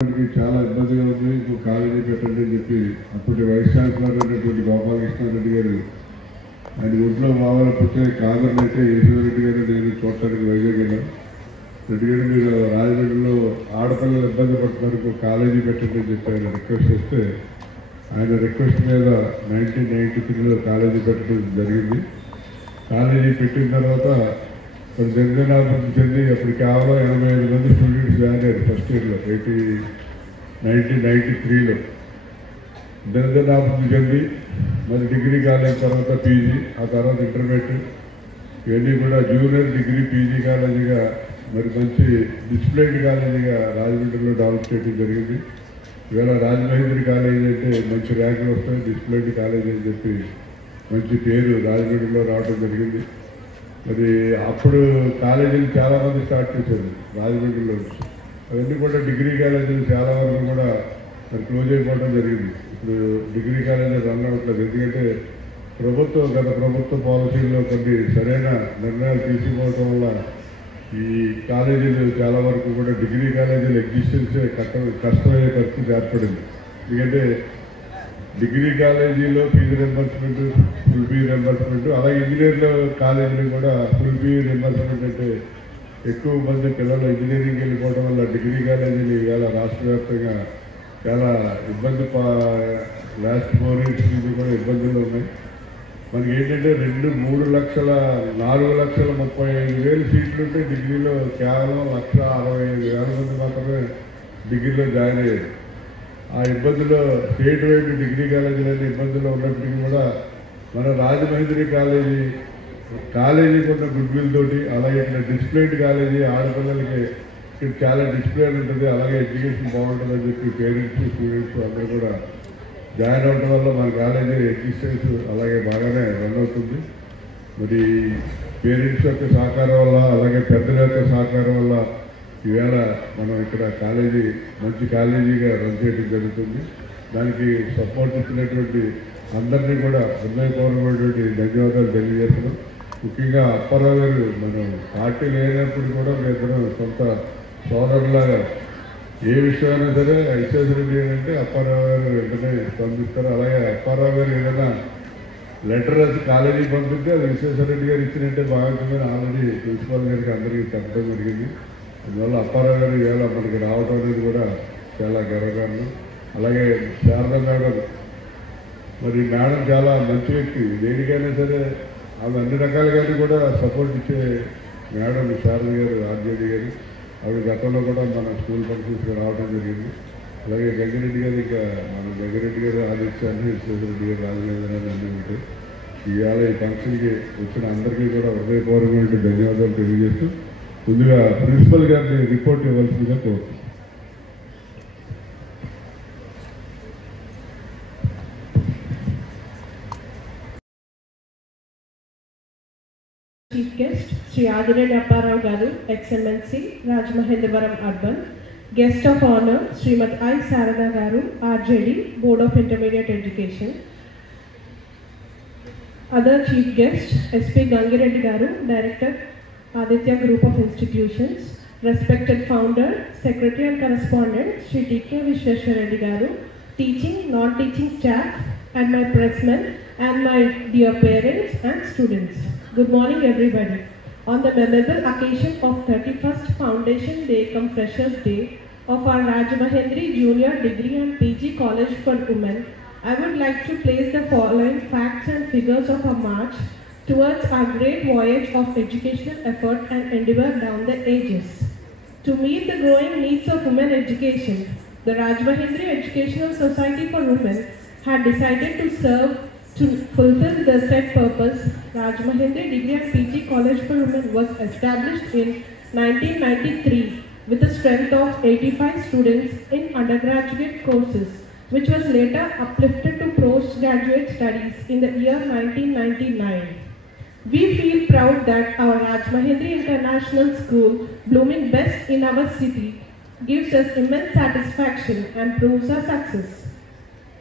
చాలా ఇబ్బందిగా ఉంది. ఇంకో కాలేజీ పెట్టండి అని చెప్పి అప్పటి వైస్ ఛాన్సలర్ అయినటువంటి గోపాలకృష్ణారెడ్డి గారు ఆయన ఒంట్లో మామూలు పుట్టిన కాదని అయితే యశ్వరెడ్డి గారు నేను చూడటానికి వైజాగ్ వెళ్ళాను. రెడ్డి గారు మీరు రాజమండ్రిలో ఆడపిల్లలు ఇబ్బంది పడుతున్నారు, ఇంకో కాలేజీ పెట్టండి అని చెప్పి ఆయన రిక్వెస్ట్ చేస్తే ఆయన రిక్వెస్ట్ మీద 1993లో కాలేజీ పెట్టడం జరిగింది. కాలేజీ పెట్టిన తర్వాత కొన్ని దినదినాభివృద్ధి చెంది అప్పుడు కేవలం 85 మంది స్టూడెంట్స్ జాయిన్ అయ్యారు ఫస్ట్ ఇయర్లో 1993లో. దినదినాభివృద్ధి చెంది మరి డిగ్రీ కాలేజ్ తర్వాత పీజీ, ఆ తర్వాత ఇంటర్మీడియట్, ఇవన్నీ కూడా జూనియర్ డిగ్రీ పీజీ కాలేజీగా మరి మంచి డిసిప్లైన్డ్ కాలేజీగా రాజమండ్రిలో డెవలప్ చేయడం జరిగింది. ఇవాళ రాజమహేంద్రి కాలేజీ అంటే మంచి ర్యాంకులు వస్తాయి, డిసిప్లైన్డ్ కాలేజీ అని చెప్పి మంచి పేరు రాజమండ్రిలో రావడం జరిగింది. మరి అప్పుడు కాలేజీలు చాలామంది స్టార్ట్ చేశారు రాజమండ్రిలో. అవన్నీ కూడా డిగ్రీ కాలేజీలు చాలా వరకు కూడా మరి క్లోజ్ అయిపోవడం జరిగింది. ఇప్పుడు డిగ్రీ కాలేజీలు రన్ అవ్వట్లేదు. ఎందుకంటే గత ప్రభుత్వ పాలసీల్లో కొన్ని సరైన నిర్ణయాలు తీసుకోవడం వల్ల ఈ కాలేజీలు చాలా వరకు కూడా డిగ్రీ కాలేజీలు ఎగ్జిస్టెన్సే కష్టమయ్యే పరిస్థితి ఏర్పడింది. ఎందుకంటే డిగ్రీ కాలేజీలో fees reimbursement, full fee reimbursement, అలాగే ఇంజనీర్ల కాలేజీలు కూడా ఫుల్ ఫీ రింబర్స్మెంట్ అంటే ఎక్కువ మంది పిల్లలు ఇంజనీరింగ్ వెళ్ళిపోవడం వల్ల డిగ్రీ కాలేజీలు ఇవాళ రాష్ట్ర వ్యాప్తంగా చాలా ఇబ్బంది, లాస్ట్ 4 years నుంచి కూడా ఇబ్బందులు ఉన్నాయి. మనకి ఏంటంటే 4,35,000 సీట్లు ఉంటే డిగ్రీలో కేవలం 1,65,000 మంది మాత్రమే డిగ్రీలో జాయిన్ అయ్యారు. ఆ ఇబ్బందులో స్టేట్ వైడ్ డిగ్రీ కాలేజీలన్నీ ఇబ్బందుల్లో ఉన్నప్పటికీ కూడా మన రాజమహేంద్రి కాలేజీకి ఉన్న గుడ్ విల్ తోటి, అలాగే ఇక్కడ డిసిప్లైన్డ్ కాలేజీ, ఆడపిల్లలకి ఇక్కడ చాలా డిసిప్లైన్ ఉంటుంది, అలాగే ఎడ్యుకేషన్ బాగుంటుందని చెప్పి పేరెంట్స్ స్టూడెంట్స్ అందరూ కూడా జాయిన్ అవ్వడం వల్ల మన కాలేజీ ఎగ్జిస్టెన్స్ అలాగే బాగానే రన్ అవుతుంది. మరి పేరెంట్స్ యొక్క సహకారం వల్ల, అలాగే పెద్దల యొక్క సహకారం వల్ల ఈవేళ మనం ఇక్కడ కాలేజీ మంచి కాలేజీగా రన్ చేయడం జరుగుతుంది. దానికి సపోర్ట్ ఇచ్చినటువంటి అందరినీ కూడా హృదయపూర్వకమైనటువంటి ధన్యవాదాలు తెలియజేస్తున్నాం. ముఖ్యంగా అప్పారావు గారు మనం పార్టీ లేనప్పుడు కూడా మేము సొంత సోదరులాగా ఏ విషయమైనా సరే ఐశ్వర్యరెడ్డి ఏంటంటే అప్పారావు గారు వెంటనే స్పందిస్తారు. అలాగే అప్పారావు గారు ఏదైనా లెటర్ రాసి కాలేజీకి పంపిస్తే అది విశ్వేశ్వరరెడ్డి గారు ఇచ్చినట్టే బాగుంటుందని ఆల్రెడీ ప్రిన్సిపాల్ గారికి అందరికీ చెప్పడం జరిగింది. అందువల్ల అప్పారావు గారు ఇవాళ మనకి రావడం అనేది కూడా చాలా గర్వకారణం. అలాగే శారదా మేడం, మరి మేడం చాలా మంచి వ్యక్తి, దేనికైనా సరే ఆమె అన్ని రకాలుగానే కూడా సపోర్ట్ ఇచ్చే మేడం శారద గారు, ఆర్జేడీ గారు. ఆవిడ గతంలో కూడా మన స్కూల్ ఫంక్షన్స్కి రావడం జరిగింది. అలాగే గంగిరెడ్డి గారు, ఇంకా మన గంగిరెడ్డి గారు ఆదిత్యాన్ని, విశ్వేశ్వరరెడ్డి గారు, రాజమేంద్రాన్ని అన్నీ ఉంటాయి. ఇవాళ ఈ ఫంక్షన్కి వచ్చిన అందరికీ కూడా హృదయపూర్వకమైన ధన్యవాదాలు తెలియజేస్తూ ముందుగా ప్రిన్సిపల్ గారిని రిపోర్ట్ ఇవ్వాల్సిందిగా కోరుతున్నాను. Chief guest Sri Adireddy Apparao Garu, XMNC, Rajamahendravaram Urban. Guest of honor Srimati I. Sarada Garu, RJD, Board of Intermediate Education. Other chief guests SP Gangireddy Garu, Director, Aditya Group of Institutions. Respected founder, secretary and correspondent Sri T.K. Vishweshwareddy Garu, teaching, non-teaching staff, and my pressmen, and my dear parents and students. Good morning everybody. On the memorable occasion of 31st Foundation Day cum Freshers Day of our Rajamahendri Junior Degree and PG College for Women, I would like to place the following facts and figures of our march towards our great voyage of educational effort and endeavor down the ages. To meet the growing needs of women education, the Rajamahendri Educational Society for Women had decided to fulfill the said purpose. Rajamahendri Degree and PG College for Women was established in 1993 with a strength of 85 students in undergraduate courses, which was later uplifted to postgraduate studies in the year 1999. We feel proud that our Rajamahendri International School, blooming best in our city, gives us immense satisfaction and proves our success.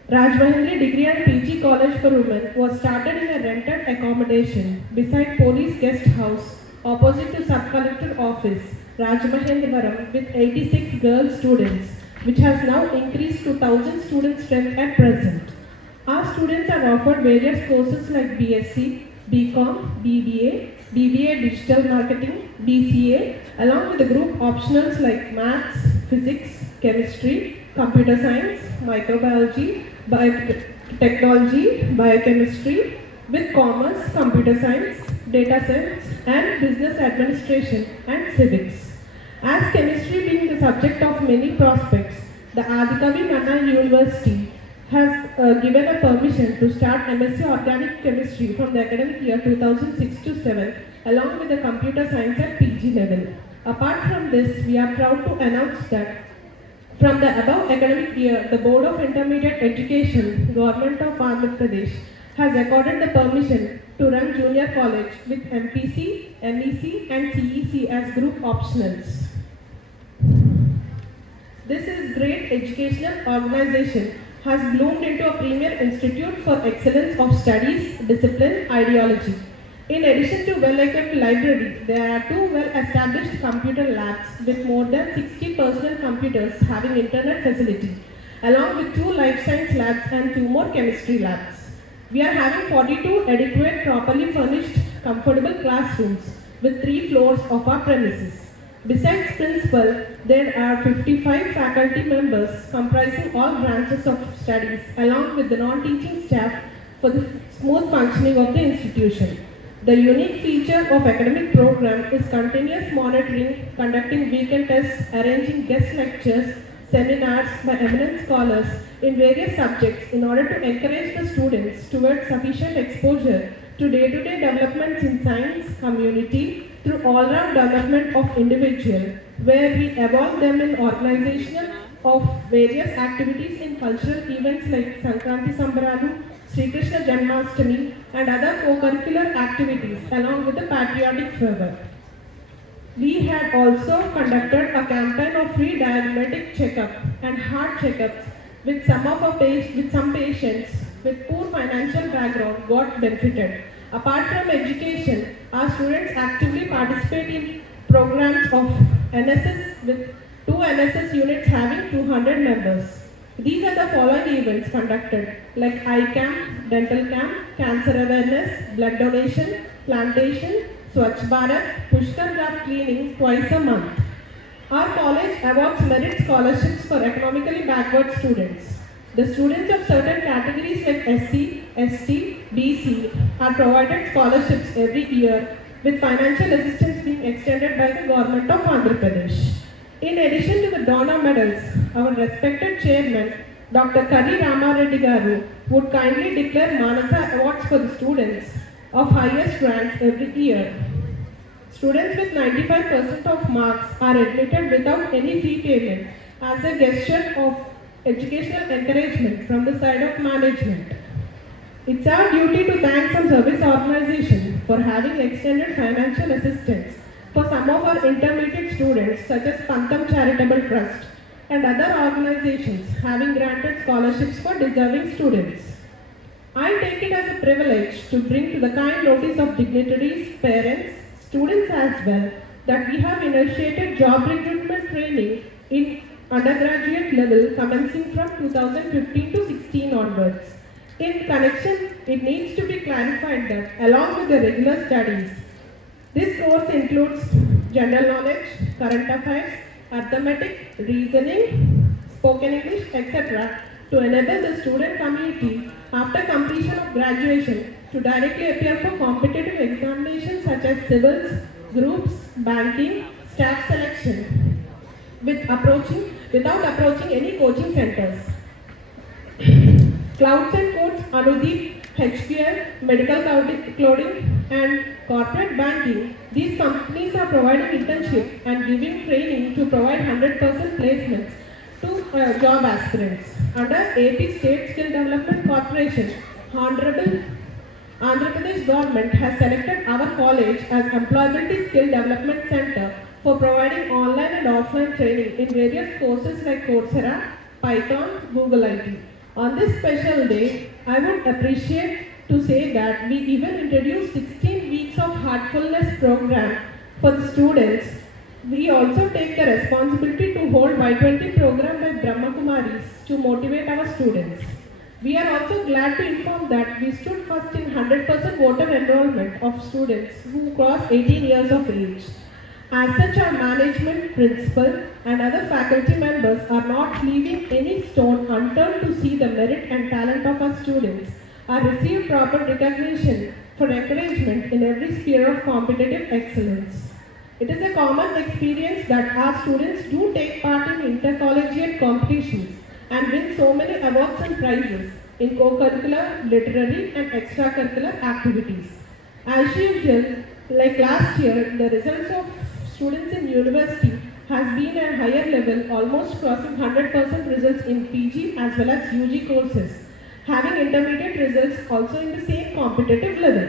Rajamahendri Degree and PG College for Women was started in a rented accommodation beside Police Guest House opposite to Sub Collector Office, Rajamahendravaram, with 86 girl students which has now increased to 1,000 student strength at present. Our students are offered various courses like BSc, BCom, BBA, BBA Digital Marketing, BCA, along with the group optionals like Maths, Physics, Chemistry, Computer Science, Microbiology, Biotechnology, Biochemistry, with Commerce, Computer Science, Data Science, and Business Administration and Civics. As chemistry being the subject of many prospects, the Adikavi Manna University has given a permission to start MSc Organic Chemistry from the academic year 2006 to 7, along with the Computer Science at PG level. Apart from this, we are proud to announce that from the above academic year, the Board of Intermediate Education, Government of Andhra Pradesh, has accorded the permission to run junior college with MPC, MEC and CEC as group optionals. This is great educational organization has bloomed into a premier institute for excellence of studies, discipline, ideology. In addition to well-equipped library, there are 2 well-established computer labs with more than 60 personal computers having internet facility, along with 2 life science labs and 2 more chemistry labs. We are having 42 adequate, properly furnished, comfortable classrooms with 3 floors of our premises. Besides principal, there are 55 faculty members comprising all branches of studies, along with the non-teaching staff for the smooth functioning of the institution. The unique feature of academic program is continuous monitoring, conducting weekend tests, arranging guest lectures, seminars by eminent scholars in various subjects in order to encourage the students towards sufficient exposure to day-to-day developments in science, community, through all-round development of individual, where we evolve them in organizational of various activities in cultural events like Sankranti Sambaradu, Sri Krishna Janmashtami, and other co-curricular activities along with the patriotic fervor. We had also conducted a campaign of free diagnostic checkup and heart checkups with some patients with poor financial background got benefited. Apart from education, our students actively participate in programs of NSS with 2 NSS units having 200 members. These are the following events conducted like eye camp, dental camp, cancer awareness, blood donation, plantation, Swachh Bharat, Pushkar Ghat cleaning twice a month. Our college awards merit scholarships for economically backward students. The students of certain categories like SC, ST, BC are provided scholarships every year with financial assistance being extended by the Government of Andhra Pradesh. In addition to the donor medals, our respected chairman, Dr. Kari Ramareddy Garu, would kindly declare Manasa Awards for the students of highest ranks every year. Students with 95% of marks are admitted without any fee payment as a gesture of educational encouragement from the side of management. It's our duty to thank some service organizations for having extended financial assistance for some of our intermediate students such as Pantam Charitable Trust and other organizations having granted scholarships for deserving students. I take it as a privilege to bring to the kind notice of dignitaries, parents, students as well that we have initiated job recruitment training in undergraduate level commencing from 2015 to 16 onwards. In connection, it needs to be clarified that along with the regular studies, this course includes general knowledge, current affairs, arithmetic, reasoning, spoken English, etc. to enable the student community after completion of graduation to directly appear for competitive examinations such as civils, groups, banking, staff selection without approaching any coaching centers. Clouds and Codes, Anudeep, HPL, Medical Clouding and Corporate Banking, these companies are providing internship and giving training to provide 100% placements to job aspirants. Under AP State Skill Development Corporation, Honorable Andhra Pradesh government has selected our college as Employability Skill Development Center for providing online and offline training in various courses like Coursera, Python, Google IT. On this special day, I would appreciate to say that we even introduced 16 weeks of Heartfulness program for the students We also take the responsibility to hold Y20 program by Brahma Kumaris to motivate our students. We are also glad to inform that we stood first in 100% voter enrollment of students who cross 18 years of age. As such, our management, principal and other faculty members are not leaving any stone unturned to see the merit and talent of our students are received proper recognition for encouragement in every sphere of competitive excellence. It is a common experience that our students do take part in intercollegiate competitions and win so many awards and prizes in co-curricular, literary and extracurricular activities. As usual, like last year, the results of students in university has been at a higher level, almost crossing 100% results in PG as well as UG courses, having intermediate results also in the same competitive level.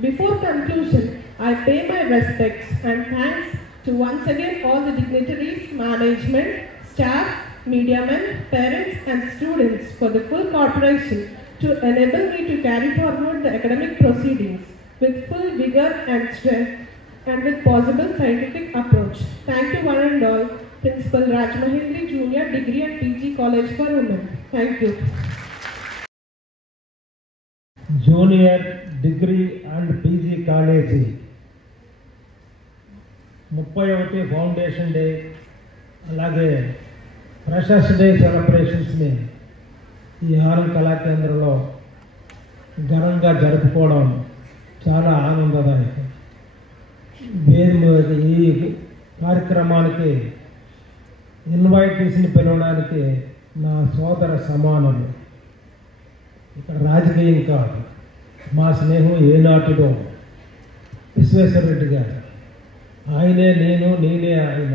Before conclusion, I pay my respects and thanks to once again all the dignitaries, management, staff, media men, parents and students for the full cooperation to enable me to carry forward the academic proceedings with full vigor and strength and with possible scientific approach. Thank you one and all. Principal Rajmahendri Junior Degree and PG College for Women. Thank you. Junior Degree and PG College 31 foundation day అలాగే freshers day సెలబ్రేషన్స్ని ఈ ఆరం కళాకేంద్రంలో ఘనంగా జరుపుకోవడం చాలా ఆనందదాయకం. ఈ కార్యక్రమానికి ఇన్వైటీస్ని పిలవడానికి నా సోదర సమానులు, ఇక్కడ రాజకీయం కాదు, మా స్నేహం ఏనాటిదో విశ్వేశ్వరరెడ్డి గారు, ఆయనే నేను, నేనే ఆయన,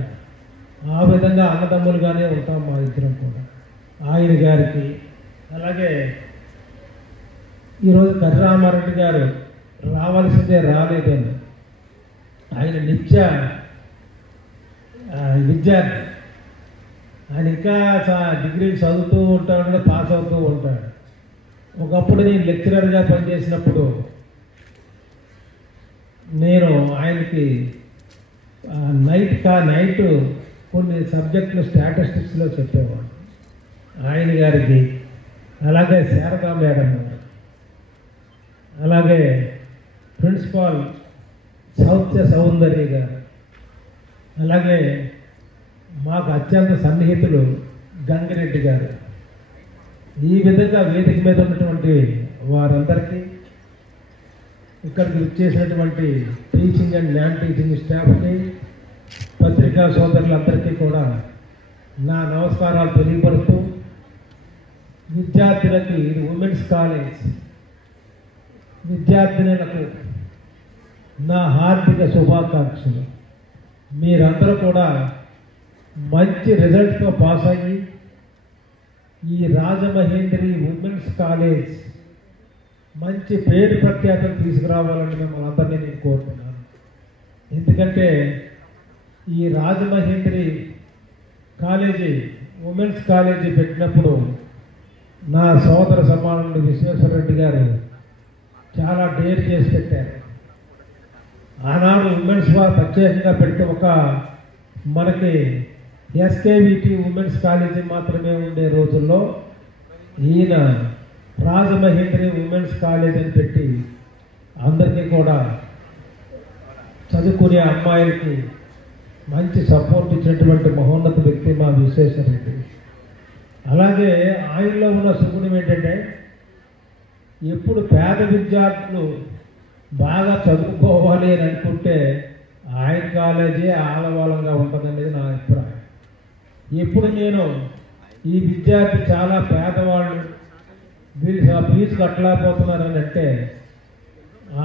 ఆ విధంగా అన్నదమ్ములుగానే ఉంటాం మా ఇద్దరం కూడా. ఆయన గారికి అలాగే ఈరోజు కర్రామారెడ్డి గారు రావాల్సిందే రాలేదని, ఆయన విద్యార్థి, ఆయన ఇంకా డిగ్రీ చదువుతూ ఉంటాడు, పాస్ అవుతూ ఉంటాడు. ఒకప్పుడు నేను లెక్చరర్గా పనిచేసినప్పుడు నేను ఆయనకి నైట్ కొన్ని సబ్జెక్టులు స్టాటిస్టిక్స్లో చెప్పేవాడు. ఆయన గారికి అలాగే శారదా మేడం, అలాగే ప్రిన్సిపాల్ సౌందర్య గారు, అలాగే మాకు అత్యంత సన్నిహితులు గంగిరెడ్డి గారు, ఈ విధంగా వేదిక మీద ఉన్నటువంటి వారందరికీ, ఇక్కడికి వచ్చేసినటువంటి టీచింగ్ అండ్ నాన్ టీచింగ్ స్టాఫ్కి, పత్రికా సోదరులందరికీ కూడా నా నమస్కారాలు తెలియపరుస్తూ, విద్యార్థులకి ఇది ఉమెన్స్ కాలేజ్, విద్యార్థినులకు నా హార్దిక శుభాకాంక్షలు. మీరందరూ కూడా మంచి రిజల్ట్తో పాస్ అయ్యి ఈ రాజమహేంద్రి ఉమెన్స్ కాలేజ్ మంచి పేరు ప్రఖ్యాతలు తీసుకురావాలని మిమ్మల్ని అందరినీ నేను కోరుతున్నాను. ఎందుకంటే ఈ రాజమహేంద్రి కాలేజీ ఉమెన్స్ కాలేజీ పెట్టినప్పుడు నా సోదర సమానుడు విశ్వేశ్వరరెడ్డి గారు చాలా డేర్ చేసి పెట్టారు. ఆనాడు ఉమెన్స్ ప్రత్యేకంగా పెట్టి ఒక మనకి ఎస్కేవిటి ఉమెన్స్ కాలేజీ మాత్రమే ఉండే రోజుల్లో ఈయన రాజమహేంద్రి ఉమెన్స్ కాలేజ్ అని పెట్టి అందరికీ కూడా చదువుకునే అమ్మాయిలకి మంచి సపోర్ట్ ఇచ్చినటువంటి మహోన్నత వ్యక్తి మా విశ్వేశ్వరరెడ్డి. అలాగే ఆయనలో ఉన్న సుగుణం ఏంటంటే ఎప్పుడు పేద విద్యార్థులు బాగా చదువుకోవాలి అని అనుకుంటే ఆయన కాలేజీ ఆలవాలంగా ఉంటుందనేది నా అభిప్రాయం. ఎప్పుడు నేను ఈ విద్యార్థి చాలా పేదవాళ్ళు, వీళ్ళు ఫీజు కట్టలేకపోతున్నారని అంటే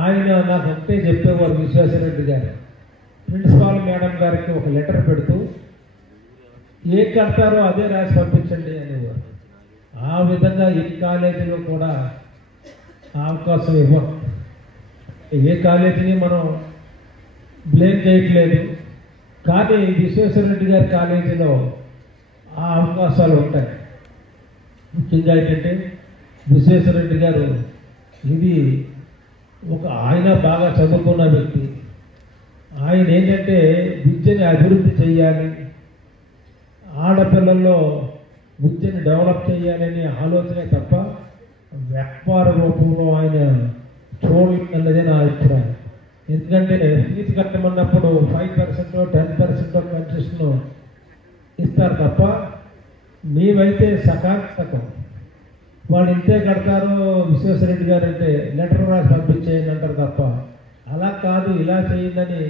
ఆయన నాకు ఒకటే చెప్పేవారు విశ్వేశ్వరరెడ్డి గారు, ప్రిన్సిపాల్ మేడం గారికి ఒక లెటర్ పెడుతూ ఏ కడతారో అదే రాసి పంపించండి అనేవారు. ఆ విధంగా ఈ కాలేజీలో కూడా అవకాశం ఇవ్వం. ఏ కాలేజీని మనం బ్లేమ్ చేయట్లేదు, కానీ విశ్వేశ్వరరెడ్డి గారి కాలేజీలో ఆ అవకాశాలు ఉంటాయి. ముఖ్యంగా ఏంటంటే విశ్వేశ్వరరెడ్డి గారు ఇది ఆయన బాగా చదువుకున్న వ్యక్తి, ఆయన ఏంటంటే విద్యని అభివృద్ధి చేయాలి, ఆడపిల్లల్లో విద్యను డెవలప్ చేయాలనే ఆలోచనే తప్ప వ్యాపార రూపంలో ఆయన చూడాలన్నదే నా అభిప్రాయం. ఎందుకంటే ఫీజు కట్టమన్నప్పుడు 5% 10% కన్సెషన్ ఇస్తారు తప్ప మేమైతే సకాలం వాళ్ళు ఇంతే కడతారు. విశ్వేశ్వరరెడ్డి గారు అంటే లెటర్ రాసి పంపించేయండి అంటారు తప్ప అలా కాదు ఇలా చేయండి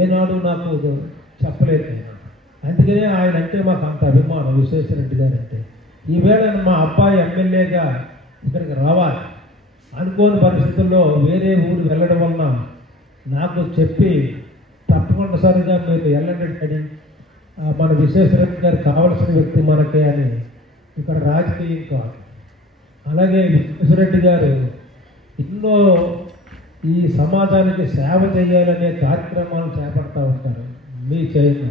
ఏనాడు నాకు చెప్పలేదు. అందుకనే ఆయన అంటే మాకు అంత అభిమానం విశ్వేశ్వరరెడ్డి గారు అంటే. ఈవేళ మా అబ్బాయి ఎమ్మెల్యేగా ఇక్కడికి రావాలి అనుకోని పరిస్థితుల్లో వేరే ఊరు వెళ్ళడం వలన నాకు చెప్పి తప్పనిసరిగా మీరు వెళ్ళండి అని మన విశ్వేశ్వరరెడ్డి గారు కావలసిన వ్యక్తి మనకే అని ఇక్కడ రాజకీయం కాదు. అలాగే విశ్వేశ్వరరెడ్డి గారు ఎన్నో ఈ సమాజానికి సేవ చేయాలనే కార్యక్రమాలు చేపడతా ఉంటారు. మీ చైర్మ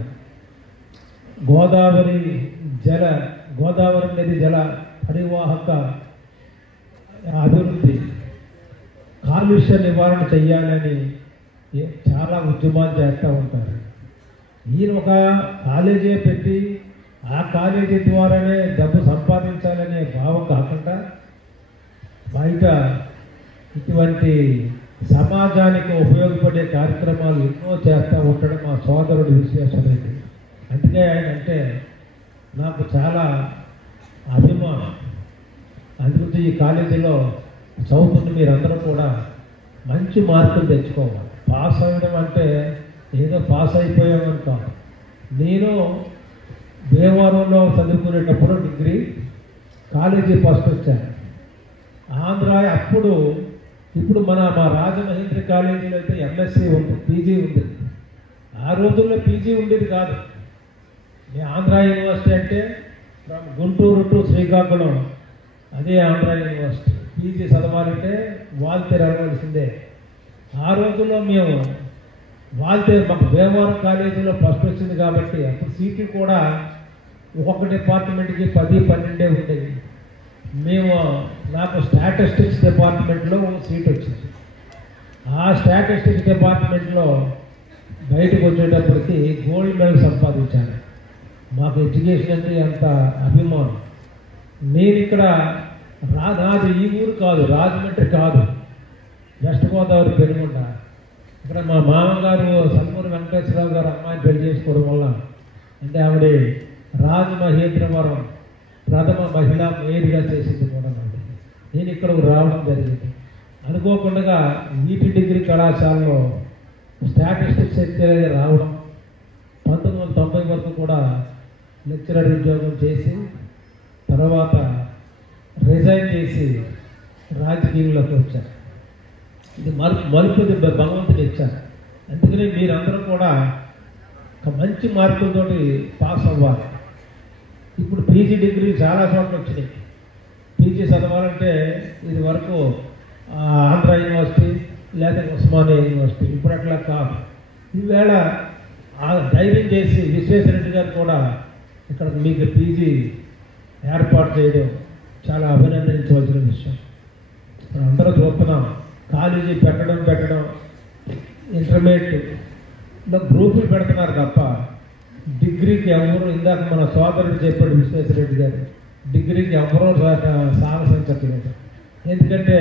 గోదావరి నది జల పరివాహక అభివృద్ధి, కాలుష్య నివారణ చేయాలని చాలా ఉద్యమాలు చేస్తూ ఉంటారు. ఈయన ఒక కాలేజీ పెట్టి ఆ కాలేజీ ద్వారానే డబ్బు సంపాదించాలనే భావం కాకుండా బయట ఇటువంటి సమాజానికి ఉపయోగపడే కార్యక్రమాలు ఎన్నో చేస్తూ ఉండడం మా సోదరుడు విశ్వేశ్వరరెడ్డి. అందుకే ఆయన అంటే నాకు చాలా అభిమానం. అందుకే ఈ కాలేజీలో చదువుతున్న మీరందరూ కూడా మంచి మార్కులు తెచ్చుకోవాలి. పాస్ అవ్వడం అంటే ఏదో పాస్ అయిపోయామని కాదు. నేను భీమవరంలో చదువుకునేటప్పుడు డిగ్రీ కాలేజీ ఫస్ట్ వచ్చాను. ఆంధ్ర ఇప్పుడు మా రాజమహేంద్ర కాలేజీలో అయితే ఎంఎస్సీ ఉంది, పీజీ ఉంది. ఆ రోజుల్లో పీజీ ఉండేది కాదు. ఆంధ్ర యూనివర్సిటీ అంటే ఫ్రమ్ గుంటూరు టు శ్రీకాకుళం అదే ఆంధ్ర యూనివర్సిటీ. పీజీ చదవాలంటే వాల్తేరు వెళ్ళవలసిందే. ఆ రోజుల్లో మేము వాల్తేరు మాకు భీమవరం కాలేజీలో ఫస్ట్ వచ్చింది కాబట్టి అప్పుడు సీట్లు కూడా ఒక్కొక్క డిపార్ట్మెంట్కి 10-12 ఉండేవి. నాకు స్టాటిస్టిక్స్ డిపార్ట్మెంట్లో సీట్ వచ్చింది. ఆ స్టాటిస్టిక్స్ డిపార్ట్మెంట్లో బయటకు వచ్చేటప్పటికి గోల్డ్ మెడల్ సంపాదించాను. మాకు ఎడ్యుకేషన్ అంటే అంత అభిమానం. నేను ఇక్కడ నాది ఈ ఊరు కాదు, రాజమండ్రి కాదు, వెస్ట్ గోదావరి పెనుగొండ. ఇక్కడ మా మామగారు సన్మూరి వెంకటేశ్వరరావు గారు అమ్మాయిని పెళ్లి చేసుకోవడం వల్ల అంటే ఆవిడ రాజమహేంద్రవరం ప్రథమ మహిళా మేయర్గా చేసింది కూడా నాకు. నేను ఇక్కడికి రావడం జరిగింది. అనుకోకుండా వీటి డిగ్రీ కళాశాలలో స్టాటిస్టిక్స్ లెక్చరర్ రావడం, 1990 వరకు కూడా లెక్చరర్ ఉద్యోగం చేసి తర్వాత రిజైన్ చేసి రాజకీయంలోకి వచ్చారు. ఇది మలుపు భగవంతుడు ఇచ్చారు. అందుకని మీరందరూ కూడా ఒక మంచి మార్కులతోటి పాస్ అవ్వాలి. ఇప్పుడు పీజీ డిగ్రీ చాలా చోట్ల వచ్చినాయి. పీజీ చదవాలంటే ఇది వరకు ఆంధ్ర యూనివర్సిటీ లేదా ఉస్మానియా యూనివర్సిటీ, ఇప్పుడు అట్లా కాదు. ఈవేళ ధైర్యం చేసి విశ్వేశ్వరరెడ్డి గారు కూడా ఇక్కడ మీకు పీజీ ఏర్పాటు చేయడం చాలా అభినందించవలసిన విషయం. అందరూ చూస్తున్నాం కాలేజీ పెట్టడం ఇంటర్మీడియట్లో గ్రూపులు పెడుతున్నారు తప్ప డిగ్రీకి ఎవరు, ఇందాక మన సోదరుడు చెప్పాడు విశ్వేశ్వరరెడ్డి గారు, డిగ్రీకి ఎవరూ సాహసించట్లేదు. ఎందుకంటే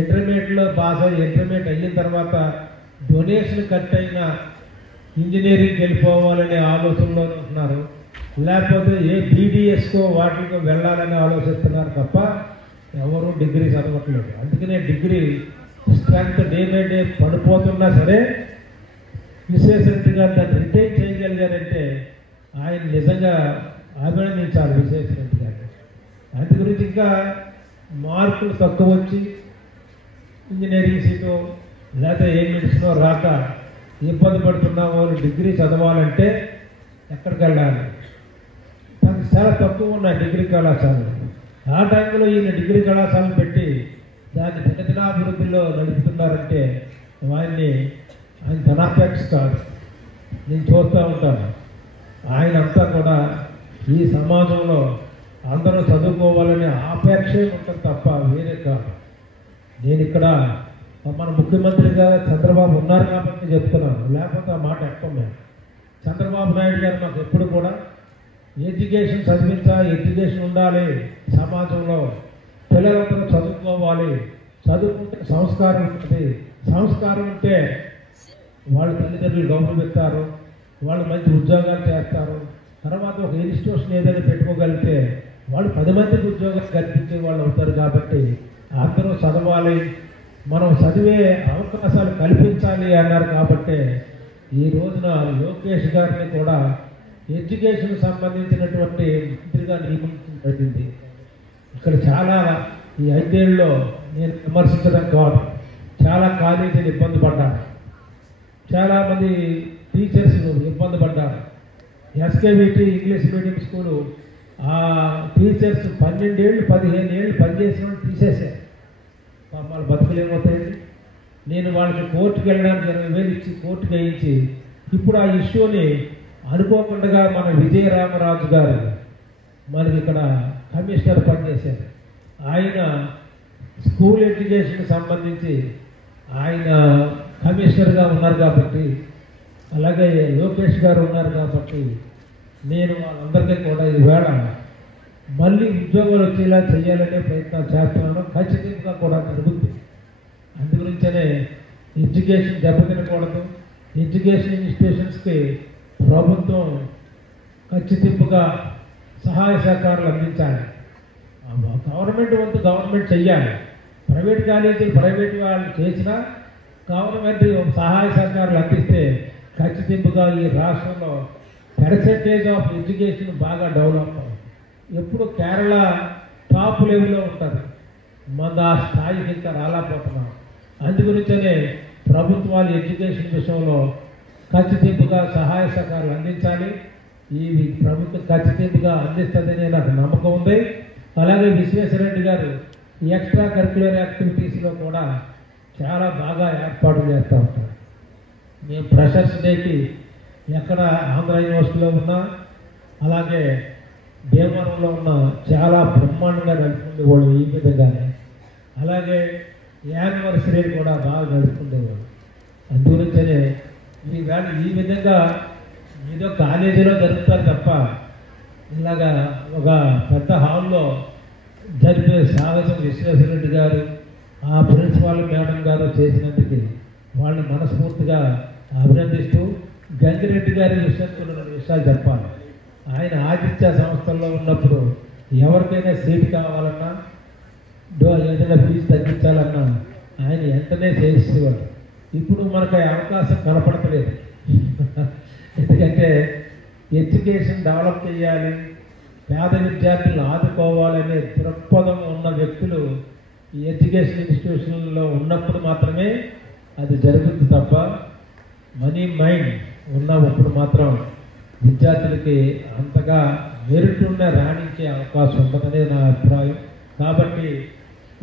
ఇంటర్మీడియట్లో పాస్ అయ్యి ఇంటర్మీడియట్ అయిన తర్వాత డొనేషన్ కట్ అయిన ఇంజనీరింగ్కి వెళ్ళిపోవాలనే ఆలోచనలో ఉంటున్నారు. లేకపోతే ఏ బీడీఎస్కో వాటికో వెళ్ళాలని ఆలోచిస్తున్నారు తప్ప ఎవరు డిగ్రీ చదవట్లేదు. అందుకనే degree strength day by day పడిపోతున్నా సరే విశ్వేశ్వరరెడ్డి గారు దాన్ని రిటైన్ చేయగలిగారంటే ఆయన నిజంగా అభినందించాలి విశ్వేశ్వరరెడ్డి గారు. అందు గురించి ఇంకా మార్కులు తక్కువ వచ్చి ఇంజనీరింగ్ సీటు లేకపోతే ఏ మెడిసినో రాక ఇబ్బంది పడుతున్న వాళ్ళు డిగ్రీ చదవాలంటే ఎక్కడికి వెళ్ళాలి? దానికి చాలా తక్కువ ఉన్నాయి డిగ్రీ కళాశాలలు. ఆ టైంలో ఈయన డిగ్రీ కళాశాలను పెట్టి దాన్ని దినదినాభివృద్ధిలో నడుపుతున్నారంటే ఆయన ధనాపేక్ష కాదు. నేను చూస్తూ ఉంటాను ఆయన అంతా కూడా ఈ సమాజంలో అందరూ చదువుకోవాలనే ఆపేక్షే ఉంటుంది తప్ప వేరే కాదు. నేను ఇక్కడ మన ముఖ్యమంత్రిగా చంద్రబాబు ఉన్నారు కాబట్టి చెప్తున్నాను, లేకపోతే ఆ మాట ఎక్కం మేము. చంద్రబాబు నాయుడు గారు మాకు ఎప్పుడు కూడా ఎడ్యుకేషన్ ఎడ్యుకేషన్ ఉండాలి, సమాజంలో పిల్లలందరూ చదువుకోవాలి, చదువుకుంటే సంస్కారం ఉంటుంది, సంస్కారం ఉంటే వాళ్ళ తల్లిదండ్రులు గౌరవిస్తారు, వాళ్ళు మంచి ఉద్యోగాలు చేస్తారు, తర్వాత ఒక ఇన్స్టిట్యూషన్ ఏదైనా పెట్టుకోగలిగితే వాళ్ళు 10 మందికి ఉద్యోగం కల్పించే వాళ్ళు అవుతారు. కాబట్టి అందరూ చదవాలి, మనం చదివే అవకాశాలు కల్పించాలి అన్నారు. కాబట్టి ఈ రోజున లోకేష్ గారిని కూడా ఎడ్యుకేషన్ సంబంధించినటువంటి మంత్రిగా నియమించబడింది. ఇక్కడ చాలా ఈ 5 ఏళ్ళలో నేను విమర్శించడం కాదు, చాలా కాలేజీలు ఇబ్బంది పడ్డారు, చాలామంది టీచర్స్ ఇబ్బంది పడ్డారు. ఎస్కేవిటి ఇంగ్లీష్ మీడియం స్కూలు ఆ టీచర్స్ 12 ఏళ్ళు 15 ఏళ్ళు పనిచేసిన వాళ్ళు తీసేశారు. వాళ్ళ బతుకులు ఏమవుతాయండి? నేను వాళ్ళకి కోర్టుకు వెళ్ళడానికి 20,000 ఇచ్చి కోర్టుకు వేయించి ఇప్పుడు ఆ ఇష్యూని అనుకోకుండా మన విజయరామరాజు గారు మనకి ఇక్కడ కమిషనర్ పనిచేశారు. ఆయన స్కూల్ ఎడ్యుకేషన్కి సంబంధించి ఆయన కమిషనర్గా ఉన్నారు కాబట్టి, అలాగే లోకేష్ గారు ఉన్నారు కాబట్టి నేను వాళ్ళందరికీ కూడా ఈవేళ మళ్ళీ ఉద్యోగాలు వచ్చేలా చేయాలనే ప్రయత్నాలు చేస్తున్నాను. ఖచ్చితంగా కూడా జరుగుతుంది. అందుగురించనే ఎడ్యుకేషన్ దెబ్బతినకూడదు, ఎడ్యుకేషన్ ఇన్స్టిట్యూషన్స్కి ప్రభుత్వం ఖచ్చితంగా సహాయ సహకారాలు అందించాలి. గవర్నమెంట్ వంతు గవర్నమెంట్ చెయ్యాలి, ప్రైవేట్ కాలేజీలు ప్రైవేట్ వాళ్ళు చేసినా గవర్నమెంట్ సహాయ సహకారాలు అందిస్తే ఖచ్చితంగా ఈ రాష్ట్రంలో పర్సెంటేజ్ ఆఫ్ ఎడ్యుకేషన్ బాగా డెవలప్ అవుతుంది. ఎప్పుడు కేరళ టాప్ లెవెల్లో ఉంటుంది, మన ఆ స్థాయికి ఇంకా రాలేకపోతున్నాం. అందుగురించనే ప్రభుత్వాలు ఎడ్యుకేషన్ విషయంలో ఖచ్చితంగా సహాయ సహకారాలు అందించాలి. ఈ ప్రభుత్వం ఖచ్చితంగా అందిస్తుందనే నాకు నమ్మకం ఉంది. అలాగే విశ్వేశ్వరరెడ్డి గారు ఎక్స్ట్రా కరిక్యులర్ యాక్టివిటీస్లో కూడా చాలా బాగా ఏర్పాటు చేస్తూ ఉంటారు. మేము ఫ్రెషర్స్ డేకి ఎక్కడ ఆంధ్ర యూనివర్సిటీలో ఉన్నా, అలాగే భీమవరంలో ఉన్న చాలా బ్రహ్మాండంగా నడుపుకునేవాళ్ళు ఈ విధంగానే. అలాగే యానివర్సరీ కూడా బాగా నడుపుకునేవాళ్ళు. అందుగురించనే ఈ విధంగా ఏదో కాలేజీలో జరుపుతారు తప్ప ఇలాగా ఒక పెద్ద హాల్లో జరిపే సాగసం విశ్వేశ్వరరెడ్డి గారు ఆ ప్రిన్సిపాల్ మేడం గారు చేసినందుకు వాళ్ళని మనస్ఫూర్తిగా అభినందిస్తూ, గంగిరెడ్డి గారి విషయంలో 2 విషయాలు చెప్పాలి. ఆయన ఆదిత్య సంస్థల్లో ఉన్నప్పుడు ఎవరికైనా సీట్ కావాలన్నా ఏదైనా ఫీజు తగ్గించాలన్నా ఆయన వెంటనే చేసేవారు. ఇప్పుడు మనకు అవకాశం కనపడతలేదు. ఎందుకంటే ఎడ్యుకేషన్ డెవలప్ చేయాలి, పేద విద్యార్థులను ఆదుకోవాలనే దృక్పథం ఉన్న వ్యక్తులు ఈ ఎడ్యుకేషన్ ఇన్స్టిట్యూషన్లో ఉన్నప్పుడు మాత్రమే అది జరుగుతుంది తప్ప మనీ మైండ్ ఉన్నప్పుడు మాత్రం విద్యార్థులకి అంతగా మెరిట్ ఉన్న రాణించే అవకాశం ఉంటుందనే నా అభిప్రాయం. కాబట్టి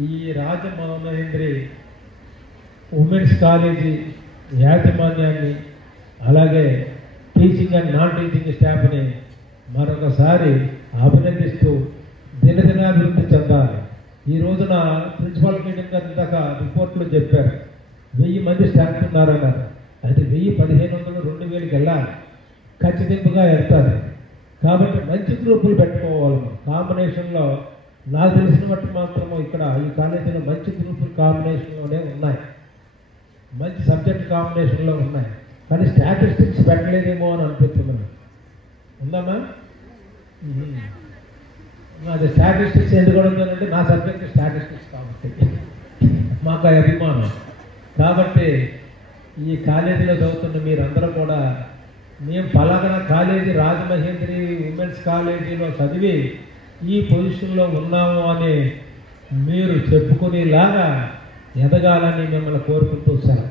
ఈ రాజమహేంద్రి ఉమెన్స్ కాలేజీ యాజమాన్యాన్ని, అలాగే టీచింగ్ అండ్ నాన్ టీచింగ్ స్టాఫ్ని మరొకసారి అభినందిస్తూ దినదినాభివృద్ధి చెందాలి. ఈ రోజున ప్రిన్సిపల్ మీటింగ్ గారు ఇందాక రిపోర్ట్లో చెప్పారు 1000 మంది స్టాఫ్ ఉన్నారన్నారు. అది 1000, 1500, 2000కి వెళ్ళాలి, ఖచ్చితంగా వెళ్తారు. కాబట్టి మంచి గ్రూపులు పెట్టుకోవాలి. కాంబినేషన్లో నాకు తెలిసిన మట్టు మాత్రము ఇక్కడ ఈ కాలేజీలో మంచి గ్రూపులు కాంబినేషన్లోనే ఉన్నాయి, మంచి సబ్జెక్ట్ కాంబినేషన్లో ఉన్నాయి. కానీ స్టాటిస్టిక్స్ పెట్టలేదేమో అని అనిపిస్తున్నాను. ఉందమ్మా? అది స్టాటిస్టిక్స్ ఎందుకు అడుగుతానంటే నా సబ్జెక్ట్ స్టాటిస్టిక్స్ కాబట్టి మాకు అభిమానం. కాబట్టి ఈ కాలేజీలో చదువుతున్న మీరందరూ కూడా మేము పలానా కాలేజీ రాజమహేంద్రి ఉమెన్స్ కాలేజీలో చదివి ఈ పొజిషన్లో ఉన్నాము అని మీరు చెప్పుకునేలాగా ఎదగాలని మిమ్మల్ని కోరుకుంటూ సార్.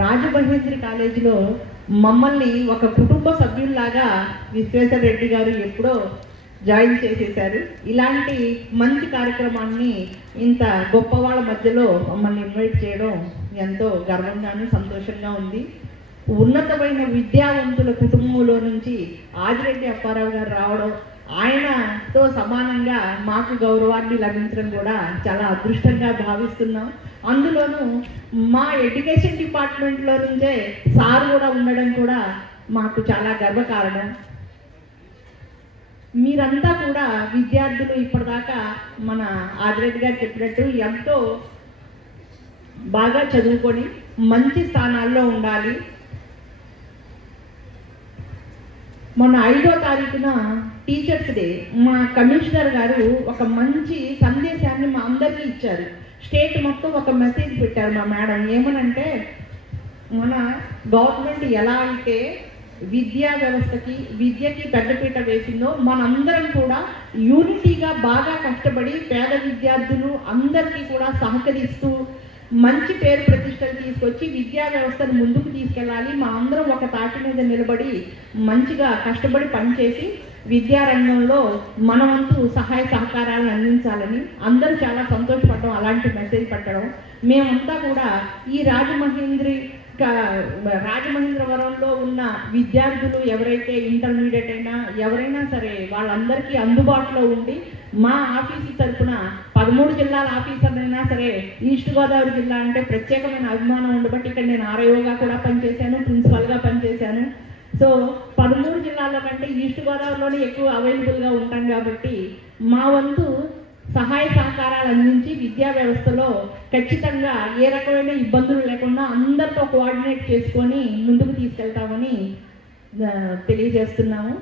రాజమహేంద్రి కాలేజీలో మమ్మల్ని ఒక కుటుంబ సభ్యుల్లాగా విశ్వేశ్వరరెడ్డి గారు ఎప్పుడో జాయిన్ చేసేశారు. ఇలాంటి మంచి కార్యక్రమాన్ని ఇంత గొప్ప వాళ్ళ మధ్యలో మమ్మల్ని ఇన్వైట్ చేయడం ఎంతో గర్వంగాను సంతోషంగా ఉంది. ఉన్నతమైన విద్యావంతుల కుటుంబంలో నుంచి ఆదిరెడ్డి అప్పారావు గారు రావడం, ఆయనతో సమానంగా మాకు గౌరవాన్ని లభించడం కూడా చాలా అదృష్టంగా భావిస్తున్నాం. అందులోనూ మా ఎడ్యుకేషన్ డిపార్ట్మెంట్లో నుంచే సార్ కూడా ఉండడం కూడా మాకు చాలా గర్వకారణం. మీరంతా కూడా విద్యార్థులు ఇప్పటిదాకా మన ఆదిరెడ్డి గారు చెప్పినట్టు ఎంతో బాగా చదువుకొని మంచి స్థానాల్లో ఉండాలి. మొన్న 5వ తారీఖున టీచర్స్ డే మా కమిషనర్ గారు ఒక మంచి సందేశాన్ని మా అందరికీ ఇచ్చారు. స్టేట్ మొత్తం ఒక మెసేజ్ పెట్టారు మా మేడం. ఏమనంటే, మన గవర్నమెంట్ ఎలా అయితే విద్యా వ్యవస్థకి విద్యకి పెద్దపీట వేసిందో మనందరం కూడా యూనిటీగా బాగా కష్టపడి పేద విద్యార్థులు అందరికీ కూడా సహకరిస్తూ మంచి పేరు ప్రతిష్టలు తీసుకొచ్చి విద్యా వ్యవస్థను ముందుకు తీసుకెళ్ళాలి. మా అందరం ఒక తాటి మీద నిలబడి మంచిగా కష్టపడి పనిచేసి విద్యారంగంలో మన వంతు సహాయ సహకారాలను అందించాలని అందరూ చాలా సంతోషపడడం, అలాంటి మెసేజ్ పెట్టడం. మేమంతా కూడా ఈ రాజమహేంద్రవరంలో ఉన్న విద్యార్థులు ఎవరైతే ఇంటర్మీడియట్ అయినా ఎవరైనా సరే వాళ్ళందరికీ అందుబాటులో ఉండి మా ఆఫీసు తరఫున 13 జిల్లాల ఆఫీసర్నైనా సరే, ఈస్ట్ గోదావరి జిల్లా అంటే ప్రత్యేకమైన అభిమానం ఉండబట్టి ఇక్కడ నేను ఆర్ఐఓగా కూడా పనిచేశాను, ప్రిన్సిపల్గా పనిచేశాను. సో 13 జిల్లాల్లో కంటే ఈస్ట్ గోదావరిలోనే ఎక్కువ అవైలబుల్గా ఉంటాం కాబట్టి మా వంతు సహాయ సహకారాలు అందించి విద్యా వ్యవస్థలో ఖచ్చితంగా ఏ రకమైన ఇబ్బందులు లేకుండా అందరితో కోఆర్డినేట్ చేసుకొని ముందుకు తీసుకెళ్తామని తెలియజేస్తున్నాము.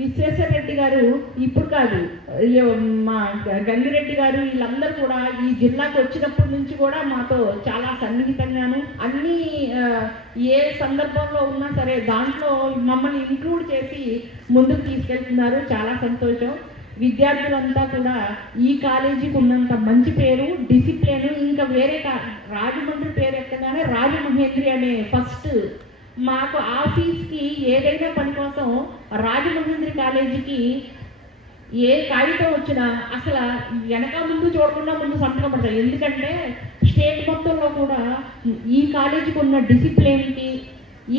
విశ్వేశ్వర రెడ్డి గారు ఇప్పుడు కాదు, మా గంగిరెడ్డి గారు వీళ్ళందరూ కూడా ఈ జిల్లాకు వచ్చినప్పటి నుంచి కూడా మాతో చాలా సన్నిహితంగాను అన్ని ఏ సందర్భంలో ఉన్నా సరే దాంట్లో మమ్మల్ని ఇంక్లూడ్ చేసి ముందుకు తీసుకెళ్తున్నారు. చాలా సంతోషం. విద్యార్థులంతా కూడా ఈ కాలేజీకి ఉన్నంత మంచి పేరు, డిసిప్లిన్ ఇంకా వేరే రాజమండ్రి పేరు ఎక్కగానే రాజమహేంద్రి అనే ఫస్ట్ మాకు ఆఫీస్కి ఏదైనా పని కోసం రాజమహేంద్రి కాలేజీకి ఏ కాగితం వచ్చినా అసలు వెనక ముందు చూడకుండా ముందు సంతకం పడతారు. ఎందుకంటే స్టేట్ మొత్తంలో కూడా ఈ కాలేజీకి ఉన్న డిసిప్లిన్కి,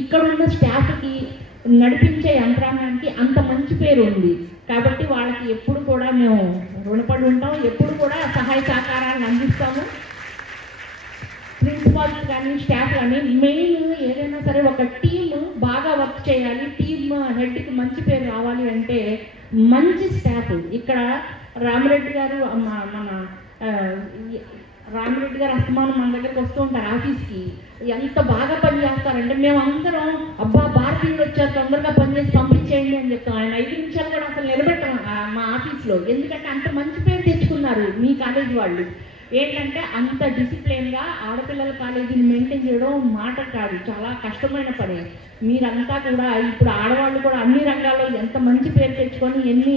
ఇక్కడ ఉన్న స్టాఫ్కి, నడిపించే యంత్రాంగానికి అంత మంచి పేరు ఉంది. కాబట్టి వాళ్ళకి ఎప్పుడు కూడా మేము రుణపడి ఉంటాం, ఎప్పుడు కూడా సహాయ సహకారాన్ని అందిస్తాము. ప్రిన్సిపాల్స్ కానీ స్టాఫ్ కానీ మెయిన్ ఏదైనా సరే ఒక టీమ్ బాగా వర్క్ చేయాలి, టీమ్ హెడ్కి మంచి పేరు రావాలి అంటే మంచి స్టాఫ్. ఇక్కడ రామిరెడ్డి గారు రామిరెడ్డి గారు అస్తమానం మన దగ్గరికి వస్తూ ఉంటారు ఆఫీస్కి. ఎంత బాగా పనిచేస్తారంటే మేమందరం అబ్బా భారతీయులు వచ్చారు తొందరగా పనిచేసి పంపించేయండి అని చెప్తాం. ఆయన 5 నిమిషాలు కూడా అసలు నిలబెట్టాం మా ఆఫీస్లో. ఎందుకంటే అంత మంచి పేరు తెచ్చుకున్నారు మీ కాలేజీ వాళ్ళు. ఏంటంటే అంత డిసిప్లిన్గా ఆడపిల్లల కాలేజీని మెయింటైన్ చేయడం మాట కాదు, చాలా కష్టమైన పని. మీరంతా కూడా ఇప్పుడు ఆడవాళ్ళు కూడా అన్ని రంగాల్లో ఎంత మంచి పేరు తెచ్చుకొని ఎన్ని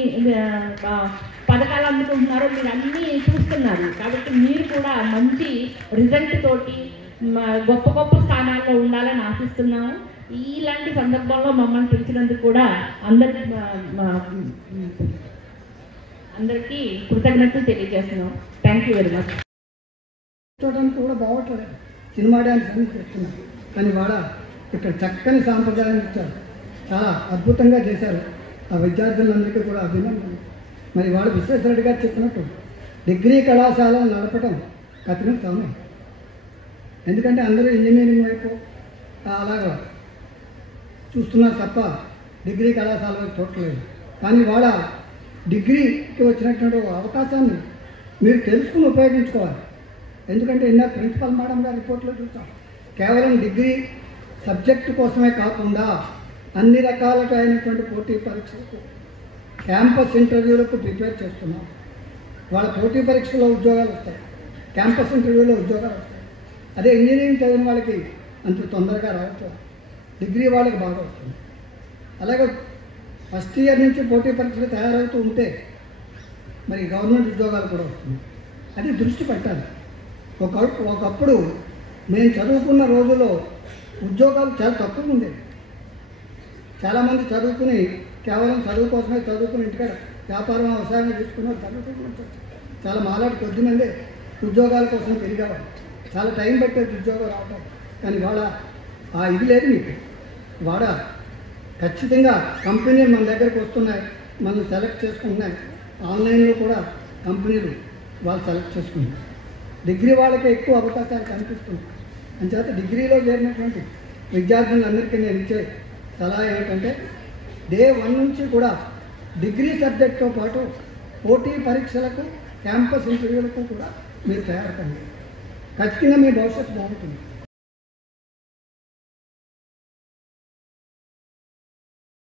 పథకాలు అందుకుంటున్నారో మీరు అన్నీ చూస్తున్నారు. కాబట్టి మీరు కూడా మంచి రిజల్ట్ తోటి గొప్ప గొప్ప స్థానాల్లో ఉండాలని ఆశిస్తున్నాము. ఇలాంటి సందర్భంలో మమ్మల్ని పిలిచినందుకు కూడా అందరికీ కృతజ్ఞతలు తెలియజేస్తున్నాం. Thank you very much. చూడడానికి కూడా బాగుంటుంది, సినిమా డ్యాన్స్ అన్ని చేస్తున్నారు. కానీ వాళ్ళ ఇక్కడ చక్కని సాంప్రదాయాన్ని ఇచ్చారు, చాలా అద్భుతంగా చేశారు. ఆ విద్యార్థులందరికీ కూడా అభినందనలు. మరి వాళ్ళు విశ్వేశ్వరరెడ్డి గారు చెప్పినట్టు డిగ్రీ కళాశాలను నడపడం కఠిన సమయం. ఎందుకంటే అందరూ ఇంజనీరింగ్ వైపు అలాగా చూస్తున్నారు తప్ప డిగ్రీ కళాశాల వైపు చూడలేదు. కానీ వాళ్ళ డిగ్రీకి వచ్చినటువంటి అవకాశాన్ని మీరు తెలుసుకుని ఉపయోగించుకోవాలి. ఎందుకంటే ఇందాక ప్రిన్సిపల్ మేడం గారి రిపోర్ట్లో చూసాం, కేవలం డిగ్రీ సబ్జెక్టు కోసమే కాకుండా అన్ని రకాలుగా అయినటువంటి పోటీ పరీక్షలకు, క్యాంపస్ ఇంటర్వ్యూలకు ప్రిపేర్ చేస్తున్నాం. వాళ్ళ పోటీ పరీక్షలో ఉద్యోగాలు వస్తాయి, క్యాంపస్ ఇంటర్వ్యూలో ఉద్యోగాలు వస్తాయి. అదే ఇంజనీరింగ్ చదివిన వాళ్ళకి అంత తొందరగా రావట్లేదు, డిగ్రీ వాళ్ళకి బాగా వస్తుంది. అలాగే ఫస్ట్ ఇయర్ నుంచి పోటీ పరీక్షలు తయారవుతూ ఉంటే మరి గవర్నమెంట్ ఉద్యోగాలు కూడా వస్తుంది. అది దృష్టి పెట్టాలి. ఒకప్పుడు మేము చదువుకున్న రోజుల్లో ఉద్యోగాలు చాలా తక్కువ ఉండేవి. చాలామంది చదువుకుని కేవలం చదువు కోసమే చదువుకుని ఇంటికాడ వ్యాపారం వ్యవసాయం తీసుకున్నారు, చదువుకుంటూ చాలా మాలాడి కొద్దిమంది ఉద్యోగాల కోసం తిరిగేవారు. చాలా టైం పట్టేది ఉద్యోగం రావటం. కానీ వాళ్ళ ఇది లేదు మీకు. వాడ ఖచ్చితంగా కంపెనీలు మన దగ్గరకు వస్తున్నాయి, మనం సెలెక్ట్ చేసుకుంటున్నాయి. ఆన్లైన్లో కూడా కంపెనీలు వాళ్ళు సెలెక్ట్ చేసుకుంటున్నారు. డిగ్రీ వాళ్ళకే ఎక్కువ అవకాశాలు కనిపిస్తున్నాయి. అంచేత డిగ్రీలో చేరినటువంటి విద్యార్థులందరికీ నేను ఇచ్చే సలహా ఏమిటంటే డే 1 నుంచి కూడా డిగ్రీ సబ్జెక్ట్తో పాటు పోటీ పరీక్షలకు, క్యాంపస్ ఇంటర్వ్యూలకు కూడా మీరు తయారు కండి. ఖచ్చితంగా మీ భవిష్యత్తు బాగుంటుంది.